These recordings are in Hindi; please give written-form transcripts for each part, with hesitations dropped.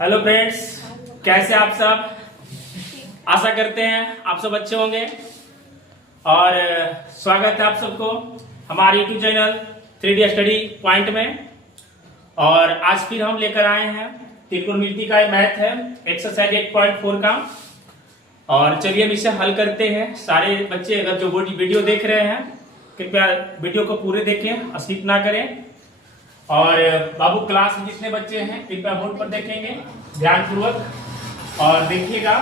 हेलो फ्रेंड्स, कैसे आप सब। आशा करते हैं आप सब अच्छे होंगे और स्वागत है आप सबको हमारे YouTube channel 3D study point में। और आज फिर हम लेकर आए हैं त्रिकोणमिति का मैथ है एक्सरसाइज 8.4 का। और चलिए हम इसे हल करते हैं। सारे बच्चे अगर जो वीडियो देख रहे हैं कृपया वीडियो को पूरे देखें, स्किप ना करें। और बाबू क्लास में जितने बच्चे हैं कृपया बोर्ड पर देखेंगे ध्यानपूर्वक और देखिएगा।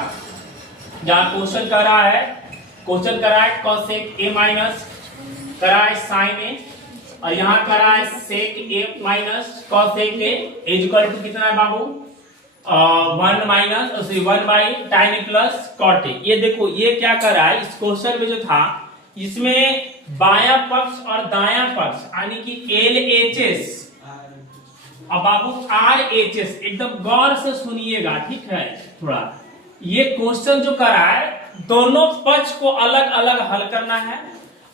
जहाँ क्वेश्चन कर रहा है cosec a माइनस करा है sin a और यहाँ करा है sec a minus cosec a equal to कितना है बाबू 1 by tan a plus cot a। ये देखो ये क्या कर रहा है, इस क्वेश्चन में जो था इसमें बायां पक्ष और दायां पक्ष यानी कि LHS और बाबू RHS एकदम गौर से सुनिएगा, ठीक है। थोड़ा ये क्वेश्चन जो करा है दोनों पक्ष को अलग अलग हल करना है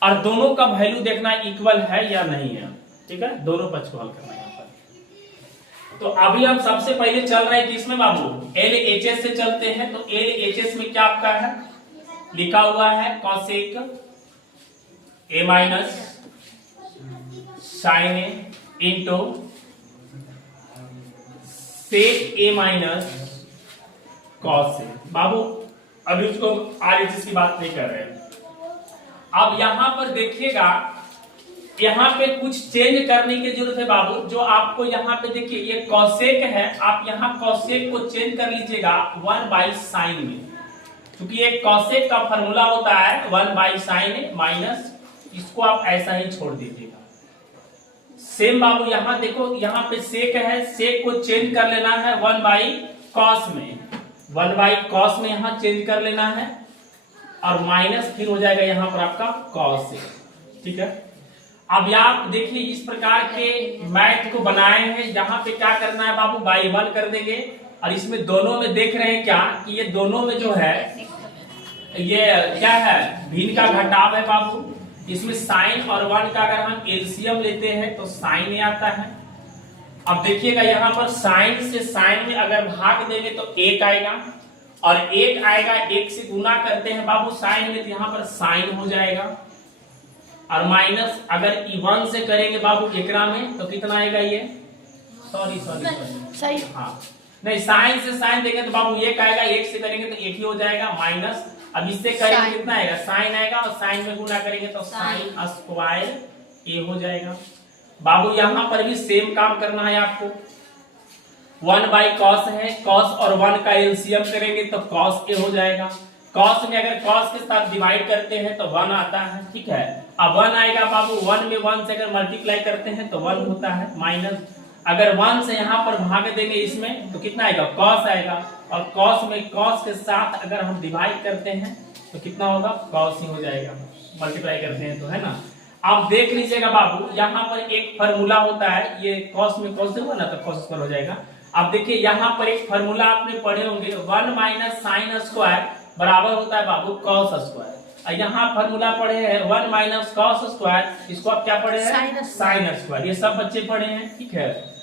और दोनों का वैल्यू देखना इक्वल है या नहीं है, ठीक है। दोनों पक्ष को हल करना है यहाँ पर। तो अभी हम सबसे पहले चल रहे हैं किसमें बाबू, LHS से चलते हैं। तो LHS में क्या आपका है लिखा हुआ है cosec a minus sin a into sec a minus cos a। बाबू अभी उसको RHS की बात नहीं कर रहे हैं। अब यहां पर देखिएगा, यहां पे कुछ चेंज करने की जरूरत है बाबू। जो आपको यहां पे देखिए ये cosec है, आप यहां cosec को चेंज कर लीजिएगा 1 बाई साइन में, क्योंकि ये cosec का फॉर्मूला होता है 1 बाई साइन माइनस, इसको आप ऐसा ही छोड़ दीजिएगा। सेम बाबू यहां देखो, यहां पे सेक है, सेक को चेंज कर लेना है 1 बाई कॉस में, 1 बाई कॉस में यहां चेंज कर लेना है और माइनस फिर हो जाएगा यहां पर आपका कॉस से, ठीक है। अब आप देखिए इस प्रकार के मैथ को बनाए हैं, यहाँ पे क्या करना है बाबू बाई 1 कर देंगे। और इसमें दोनों में देख रहे हैं क्या कि ये दोनों में जो है ये क्या है भिन्न का घटाव है बाबू। इसमें साइन और 1 का अगर हम एलसीएम लेते हैं तो साइन आता है। अब देखिएगा यहाँ पर साइन से साइन में अगर भाग देंगे तो 1 आएगा और 1 आएगा, 1 से गुना करते हैं बाबू साइन में तो यहाँ पर साइन हो जाएगा। और माइनस अगर 1 से करेंगे बाबू एकरा में तो कितना आएगा ये, सॉरी सही हाँ नहीं, साइन से साइन देंगे तो बाबू 1 आएगा, 1 से करेंगे तो 1 ही हो जाएगा माइनस। अब इससे करेंगे कितना आएगा, साइन आएगा और साइन में गुना करेंगे तो साइन स्क्वायर a हो जाएगा। बाबू यहां पर भी सेम काम करना है आपको। 1 बाई कॉस है, कॉस और 1 का एलसीएम करेंगे तो कॉस a हो जाएगा। कॉस में अगर कॉस के साथ डिवाइड करते हैं तो 1 आता है, ठीक है। अब 1 आएगा बाबू, 1 में 1 से अगर मल्टीप्लाई करते हैं तो 1 होता है माइनस। अगर 1 से यहाँ पर भाग देंगे इसमें तो कितना आएगा, कॉस आएगा। और कॉस में कॉस के साथ अगर हम डिवाइड करते हैं तो कितना होगा, कॉस ही हो जाएगा, मल्टीप्लाई करते हैं तो, है ना। आप देख लीजिएगा बाबू यहाँ पर एक फार्मूला होता है, ये कॉस में कॉस होगा ना तो कॉस स्क्वायर हो जाएगा। अब देखिए यहाँ पर एक फार्मूला आपने पढ़े होंगे 1 माइनस साइन स्क्वायर बराबर होता है बाबू कॉस स्क्वायर। यहाँ फार्मूला पढ़े हैं 1 माइनस कॉस स्क्वायर, इसको आप क्या पढ़े हैं साइन स्क्वायर, ये सब बच्चे पढ़े हैं, ठीक है।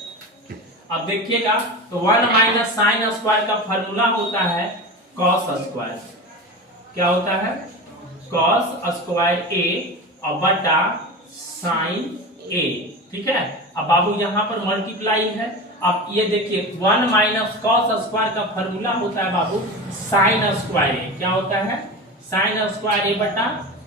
अब देखिएगा तो 1 माइनस साइन स्क्वायर का फार्मूला होता है कॉस स्क्वायर, क्या होता है कॉस स्क्वायर a और बटा साइन a, ठीक है। अब बाबू यहाँ पर मल्टीप्लाई है। अब ये देखिए 1 माइनस कॉस स्क्वायर का फार्मूला होता है बाबू साइन स्क्वायर a, क्या होता है साइन स्क्वायर a बटा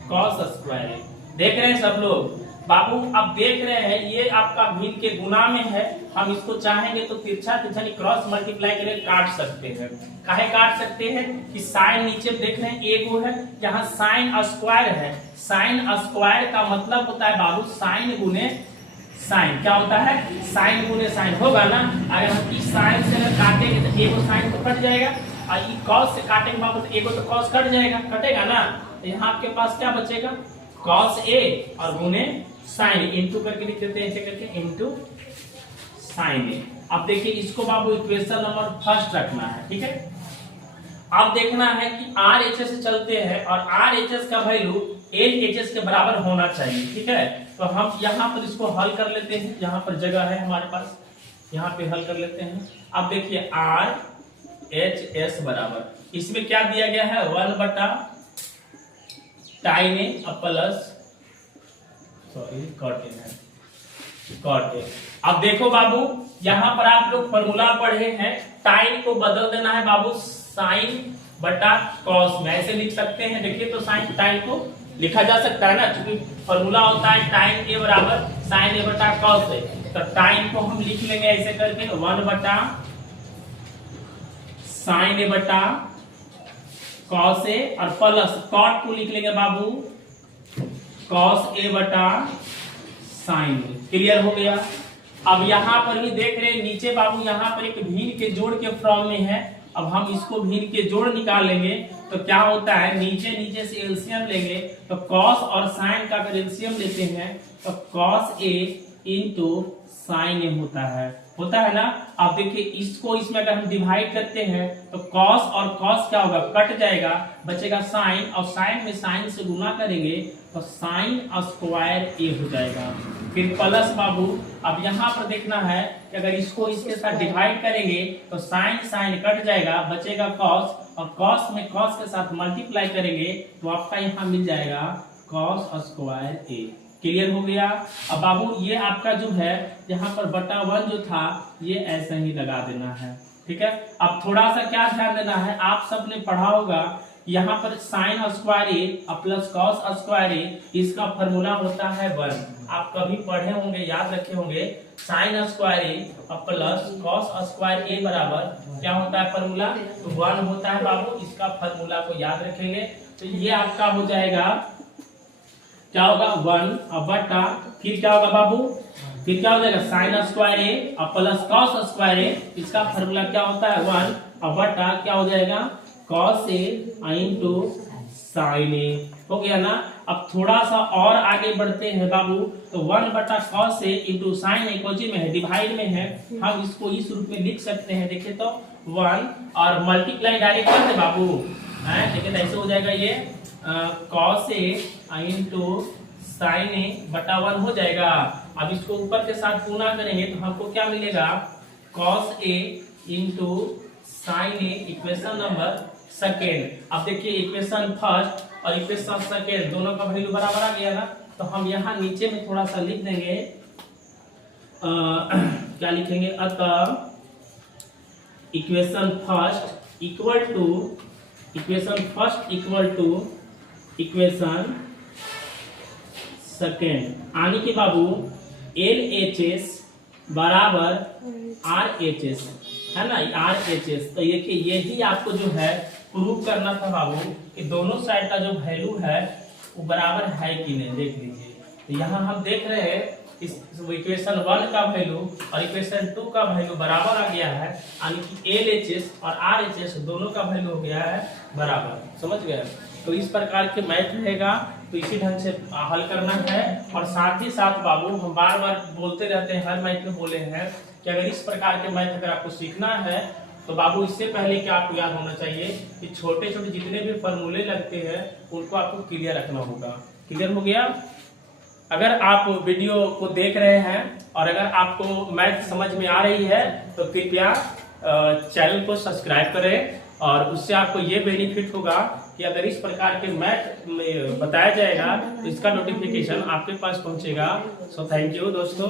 कॉस स्क्वायर a। देख रहे हैं सब लोग बाबू। अब देख रहे हैं ये आपका भिन्न के गुना में है, हम इसको चाहेंगे तो तिरछा क्रॉस मल्टीप्लाई करके काट सकते हैं। काहे काट सकते हैं कि साइन नीचे देख रहे हैं एक वो है, यहाँ साइन स्क्वायर है, साइन स्क्वायर का मतलब होता है बाबू साइन गुने साइन, क्या होता है साइन गुने साइन होगा ना। अगर हम इस साइन से अगर काटेंगे तो एगो साइन तो कट जाएगा और ये कॉस से काटेंगे बाबू तो एगो तो कॉस कट जाएगा, कटेगा ना। तो यहाँ आपके पास क्या बचेगा कॉस a और गुने साइन इंटू करके लिख देते हैं ऐसे करके इंटू साइन a। अब देखिए इसको बाबू इक्वेशन नंबर फर्स्ट रखना है, ठीक है। अब देखना है कि RHS से चलते हैं और RHS का वैल्यू LHS के बराबर होना चाहिए, ठीक है। तो हम यहाँ पर इसको हल कर लेते हैं, यहाँ पर जगह है हमारे पास, यहाँ पे हल कर लेते हैं। अब देखिए RHS बराबर, इसमें क्या दिया गया है 1 बटा टाइन ए प्लस कॉट ए। अब देखो बाबू, यहाँ पर आप लोग फॉर्मूला पढ़े हैं, टाइन को बदल देना है बाबू साइन बटा कॉस में, ऐसे लिख सकते हैं। देखिए तो साइन टाइन को लिखा जा सकता है ना, क्योंकि फॉर्मूला होता है टाइन ए बराबर साइन ए बटा कॉस ए। तो टाइन को हम लिख लेंगे ऐसे करके 1 बटा साइन ए बटा कॉस ए, और प्लस कॉट को लिख लेंगे बाबू कॉस ए बटा साइन ए। क्लियर हो गया। अब यहाँ पर भी देख रहे हैं नीचे बाबू, यहाँ पर एक भिन्न के जोड़ के फॉर्म में है। अब हम इसको भिन्न के जोड़ निकाल लेंगे तो क्या होता है, नीचे से एलसीएम लेंगे तो कॉस और साइन का अगर एलसीएम लेते हैं तो कॉस ए इंटू साइन ए होता है ना। अब देखिए इसको इसमें अगर हम डिवाइड करते हैं तो कॉस और कॉस क्या होगा, कट जाएगा, बचेगा साइन, और साइन में साइन से गुना करेंगे तो साइन स्क्वायर ए हो जाएगा। फिर प्लस बाबू, अब यहाँ पर देखना है कि अगर इसको इसके साथ डिवाइड करेंगे तो साइन साइन कट जाएगा, बचेगा कॉस, और कॉस में कॉस के साथ मल्टीप्लाई करेंगे तो आपका यहाँ मिल जाएगा कॉस स्क्वायर ए। क्लियर हो गया। अब बाबू ये आपका जो है यहाँ पर बटा 1 जो था ये ऐसा ही लगा देना है, ठीक है। अब थोड़ा सा क्या ध्यान देना है, आप सबने पढ़ा होगा यहाँ पर साइन स्क्वायर ए प्लस कॉस स्क्वायर ए, इसका फॉर्मूला होता है 1। आप कभी पढ़े होंगे, याद रखे होंगे, साइन स्क्वायर ए प्लस कॉस स्क्वायर ए बराबर क्या होता है फॉर्मूला, तो 1 होता है बाबू। इसका फॉर्मूला को याद रखेंगे तो ये आपका हो जाएगा, क्या होगा 1 बटा, फिर क्या होगा बाबू, फिर क्या हो जाएगा साइन स्क्वायर ए प्लस कॉस स्क्वायर ए, इसका फॉर्मूला क्या होता है 1 बटा क्या हो जाएगा कॉस ए इंटू साइन ए। हो गया ना। अब थोड़ा सा और आगे बढ़ते हैं बाबू, तो 1 बटा cos A into sine A Cozi में है, डिवाइड में है, हम इसको इस रूप में लिख सकते हैं। देखिए तो 1 और मल्टीप्लाई डायरेक्ट कर दे बाबू, देखिए तो ऐसे हो जाएगा ये कॉस ए इंटू साइन ए बटा 1 हो जाएगा। अब इसको ऊपर के साथ गुना करेंगे तो हमको क्या मिलेगा cos A into sine A, equation number second. अब देखिए इक्वेशन फर्स्ट और इक्वेशन सेकेंड दोनों का वैल्यू बराबर आ गया ना, तो हम यहाँ नीचे में थोड़ा सा लिख देंगे, क्या लिखेंगे, अतः equation first equal to equation second, आने के बाबू LHS बराबर RHS है ना, RHS। तो देखिए यही आपको जो है प्रूव करना था बाबू कि दोनों साइड का जो वैल्यू है वो बराबर है कि नहीं। देख लीजिए तो यहाँ हम देख रहे हैं इस इक्वेशन 1 का वैल्यू और इक्वेशन 2 का वैल्यू बराबर आ गया है, यानी कि LHS और RHS दोनों का वैल्यू हो गया है बराबर। समझ गए। तो इस प्रकार के मैथ रहेगा तो इसी ढंग से हल करना है। और साथ ही साथ बाबू हम बार बार बोलते रहते हैं, हर मैथ में बोले हैं कि अगर इस प्रकार के मैथ अगर आपको सीखना है तो बाबू इससे पहले क्या आपको याद होना चाहिए कि छोटे छोटे जितने भी फॉर्मूले लगते हैं उनको आपको क्लियर रखना होगा। क्लियर हो गया। अगर आप वीडियो को देख रहे हैं और अगर आपको मैथ समझ में आ रही है तो कृपया चैनल को सब्सक्राइब करें, और उससे आपको ये बेनिफिट होगा कि अगर इस प्रकार के मैथ में बताया जाएगा तो इसका नोटिफिकेशन आपके पास पहुंचेगा। सो थैंक यू दोस्तों।